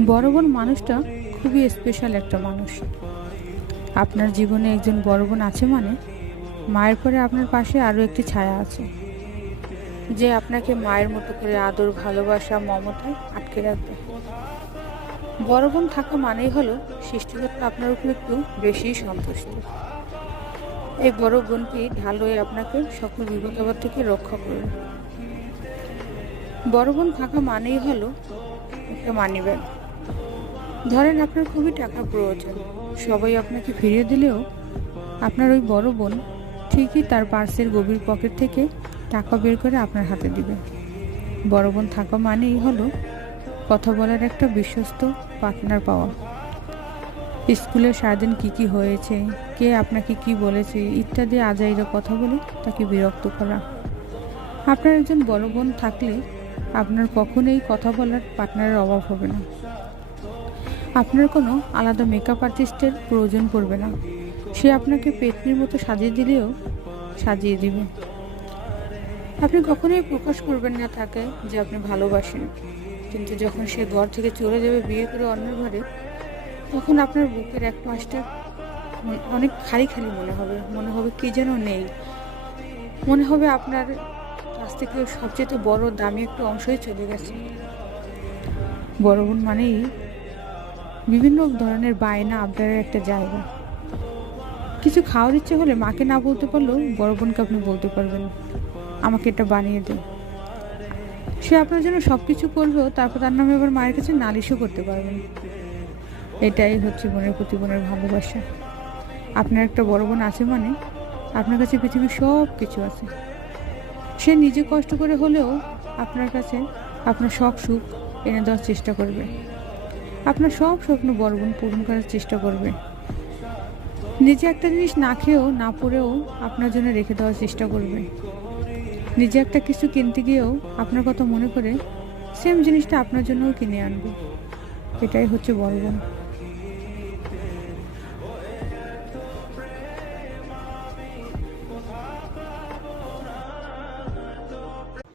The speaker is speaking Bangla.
বড় বোন মানুষটা খুবই স্পেশাল একটা মানুষ। আপনার জীবনে একজন বড় বোন আছে মানে মায়ের পরে আপনার পাশে আরও একটি ছায়া আছে, যে আপনাকে মায়ের মতো করে আদর, ভালোবাসা, মমতায় আটকে রাখবে। বড় বোন থাকা মানেই হলো সৃষ্টিকর্তা আপনার উপর একটু বেশিই সন্তুষ্ট। এই বড় বোনটি ঢাল হয়ে আপনাকে সকল বিপদ আপদ থেকে রক্ষা করবে। বড় বোন থাকা মানেই হলো একটা মানিব্যাগ। ধরেন আপনার খুবই টাকা প্রয়োজন, সবাই আপনাকে ফিরিয়ে দিলেও আপনার ওই বড় বোন ঠিকই তার পার্সের গভীর পকেট থেকে টাকা বের করে আপনার হাতে দিবে। বড় বোন থাকা মানেই হলো কথা বলার একটা বিশ্বস্ত পার্টনার পাওয়া। স্কুলে সারাদিন কী হয়েছে, কে আপনাকে কি বলেছে ইত্যাদি আজাইরা কথা বলে তাকে বিরক্ত করা। আপনার একজন বড় বোন থাকলে আপনার কখনোই কথা বলার পার্টনারের অভাব হবে না। আপনার কোনো আলাদা মেকআপ আর্টিস্টের প্রয়োজন পড়বে না। সে আপনাকে পেতনির মতো সাজিয়ে দিলেও সাজিয়ে দিবে। আপনি কখনোই প্রকাশ করবেন না তাকে যে আপনি ভালোবাসেন, কিন্তু যখন সে ঘর থেকে চলে যাবে বিয়ে করে অন্যের ঘরে, তখন আপনার বুকের এক পাশটা অনেক খালি খালি মনে হবে কি যেন নেই। মনে হবে আপনার কাছ থেকে সবচেয়ে বড় দামি একটা অংশই চলে গেছে। বড় বোন মানেই বিভিন্ন ধরনের বায়না আবদারের একটা জায়গা। কিছু খাওয়ার ইচ্ছে হলে মাকে না বলতে পারলেও বড় বোনকে আপনি বলতে পারবেন, আমাকে এটা বানিয়ে দে। সে আপনার জন্য সব কিছু করবেও তারপর তার নামে আবার মায়ের কাছে নালিশও করতে পারবেন। এটাই হচ্ছে বোনের প্রতি বোনের ভালোবাসা। আপনার একটা বড় বোন আছে মানে আপনার কাছে পৃথিবীর সব কিছু আছে। সে নিজে কষ্ট করে হলেও আপনার কাছে আপনার সব সুখ এনে দেওয়ার চেষ্টা করবে। আপনার সব স্বপ্ন বড় বোন পূরণ করার চেষ্টা করবে। নিজে একটা জিনিস না খেয়েও না পরেও আপনার জন্য রেখে দেওয়ার চেষ্টা করবে। নিজে একটা কিছু কিনতে গিয়েও আপনার কথা মনে করে সেম জিনিসটা আপনার জন্যও কিনে আনবে। এটাই হচ্ছে বড় বোন।